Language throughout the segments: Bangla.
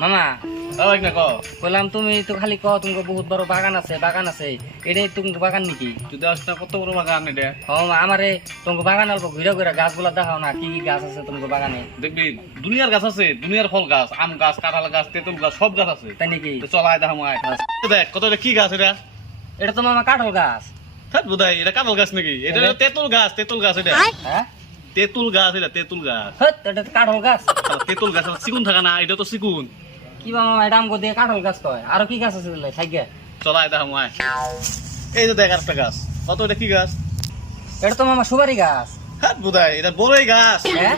মামা ওই না ক বললাম তুমি তো খালি তুমি বহুত বড় বাগান আছে এটাই তুমি বাগান নাকি? তুই দশটা কত বড় বাগান এটা? আমারে তোমাকে বাগান অল্প ঘুরে ঘুরে গাছগুলা দেখাও না, কি কি গাছ আছে তোমাকে বাগানে? দেখবি দুনিয়ার গাছ আছে, দুনিয়ার ফল গাছ, আম গাছ, কাঁঠাল গাছ, তেঁতুল গাছ, সব গাছ আছে। তাই নাকি? তো চল আয় দেখাম আয়। দেখ কত এটা কি গাছ এটা? এটা তো মামা কাঁঠাল গাছ। হ্যাঁ বোধহয় এটা কাঁঠাল গাছ নাকি? এটা হলো তেঁতুল গাছ এটা। হ্যাঁ তেঁতুল গাছ এটা, তেঁতুল গাছ। এটা তো কাঁঠাল গাছ। তেঁতুল গাছ চিকুন থাকা না, এটা তো চিকুন। কি মামা এটা আমগো দিয়ে কাঁঠাল গাছ কয়? আরো কি গাছ আছে বলে থাইগে? চল আয় দেখাম আয়। এই যে দেখ আরেকটা গাছ। কত এটা কি গাছ? এটা তো মামা সুপারি গাছ। হ্যাঁ বোধহয় এটা বড়ই গাছ। হ্যাঁ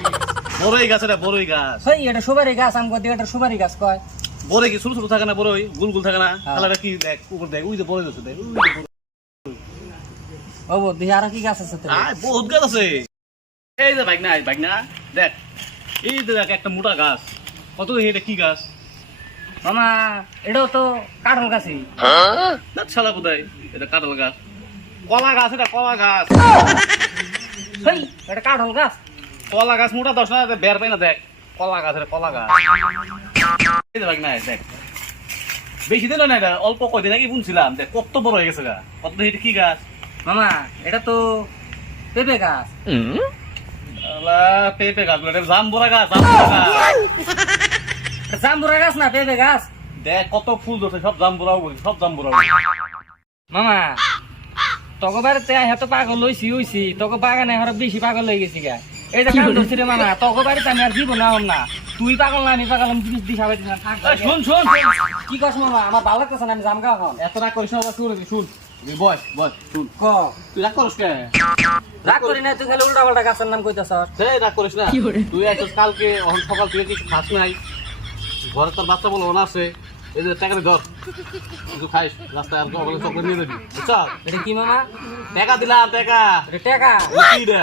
বড়ই গাছ এটা, বড়ই গাছ। এটা সুপারি গাছ, আমগো দিয়ে এটা সুপারি গাছ কয়। বড়ই কি ছোট ছোট থাকে না? বড়ই গুল গুল থাকে না? হ্যাঁ। তাহলে এটা কি দেখ উপর দেখ, ওই যে বড়ই গাছ দেখ। ও দিয়ে আরো কি গাছ আছে তোর? আয় বহুত গাছ আছে। এই যে বাইক না দেখ, এই যে দেখ একটা মোটা গাছ। কত দেখি এটা কি গাছ? মামা এটাও তো কাঁঠাল গাছই। না শালা বোধহয় এটা কাঁঠাল গাছ। কলা গাছ এটা, কলা গাছ। এটা কাঁঠাল গাছ। কলা গাছ মোটা দশ না, বের পাই না দেখ। কলা গাছ এটা, কলা গাছ। এই যে বাইক না দেখ, বেশি দিন না এটা, অল্প কয়দিন আগে বুনছিলাম। দেখ কত বড় হয়ে গেছে গা। কত দেখি এটা কি গাছ? মামা এটা তো পেঁপে গাছ। পেঁপে গাছ বলে, এটা জাম্বুরা গাছ, জাম্বুরা গাছ। জাম্বুরা গাছ না পেঁপে গাছ। দেখ কত ফুল ধরছে, সব জাম্বুরাও বলি, সব জাম্বুরাও। মামা তোকে বাড়িতে এত পাগল হইছি তোকে বাগানে আরো বেশি পাগল হয়ে গেছি গা। এই যে কাম ধরছি রে মামা, তোকে বাড়িতে আমি আর দিব না না। তুই পাগল না আমি পাগল, আমি জিনিস দিশা পাইছি না। শুন কি কস মামা? আমার ভালো লাগতেছে না, আমি জাম গা খাও। এত রাগ করিস না, শুন শুন বস শুন। ক তুই রাগ করিস কে? রাগ করি না, তুই খালি উল্টা পাল্টা গাছের নাম কইতাছ। সেই রাগ করিস না। তুই একটু কালকে সকাল থেকে কিছু খাস নাই, ঘরে তোর বাচ্চা বলে ওনা আছে, এই যে টাকা ধর কিছু খাইস, রাস্তায় আর চকলেট নিয়ে যাবি, বুঝছ? এটা কি মামা? টাকা দিলাম, টাকা। এটা টাকা? কি রে?